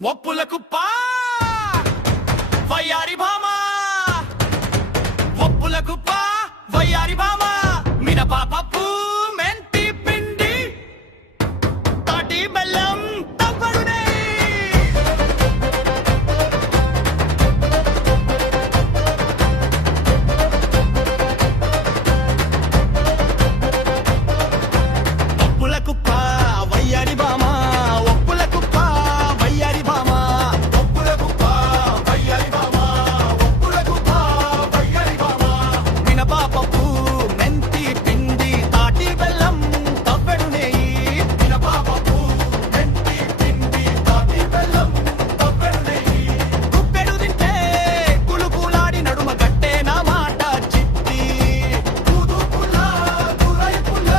ఒప్పుల కుప్ప వయ్యారి భామా, ఒప్పుల కుప్ప వయ్యారి భామా, మినప పప్పు మెంతి పిండి తాటి బెల్లం తప్పడునే. ఒప్పుల కుప్ప వయ్యారి భామా, ఒప్పుల కుప్ప వయ్యారి భామా, ఒప్పుల కుప్ప వయ్యారి భామా, ఒప్పుల కుప్ప వయ్యారి భామా, మినప పప్పు మెంతి పిండి తాటి బెల్లం తవ్వెడు నెయ్యి, మినప పప్పు మెంతి పిండి తాటి బెల్లం తవ్వెడు నెయ్యి, గుప్పెడు తింటే కులుకులాడి నడుమ గట్టే నా మాట చిట్టి, ఊదుపుల్ల దురైపుల్ల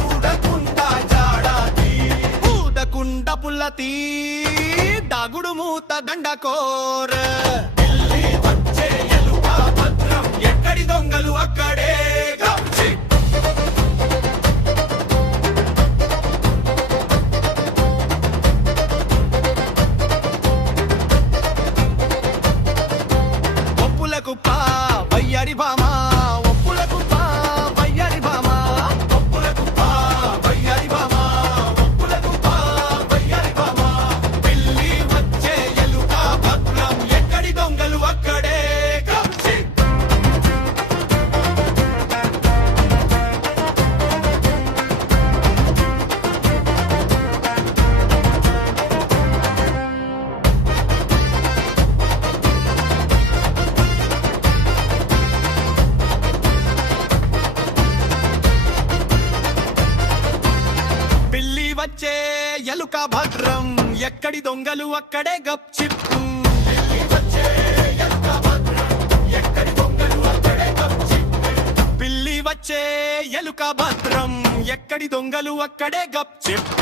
చూడకుండా జాడాది, ఊదకుండ పుల్లతి దాగుడు మూత దండకోర, ఢిల్లీ వచ్చే ఎలుక భద్రం, ఎక్కడి దొంగలు అక్కడే గప్చి. ఒప్పుల కుప్ప వయ్యారి భామా, ఒప్పుల కుప్ప వయ్యారి భామా, ఒప్పుల కుప్ప వయ్యారి భామా, ఒప్పుల కుప్ప వయ్యారి భామా, పిల్లి వచ్చే ఎలుక భద్రం, ఎక్కడి దొంగలు అక్కడే గప్చి. పిల్లి వచ్చే ఎలుక భద్రం, ఎక్కడి దొంగలు అక్కడే గప్చిప్పు, పిల్లి వచ్చే ఎలుక భద్రం, ఎక్కడి దొంగలు అక్కడే గప్చిప్పు, పిల్లి వచ్చే ఎలుక భద్రం, ఎక్కడి దొంగలు అక్కడే గప్చిప్పు.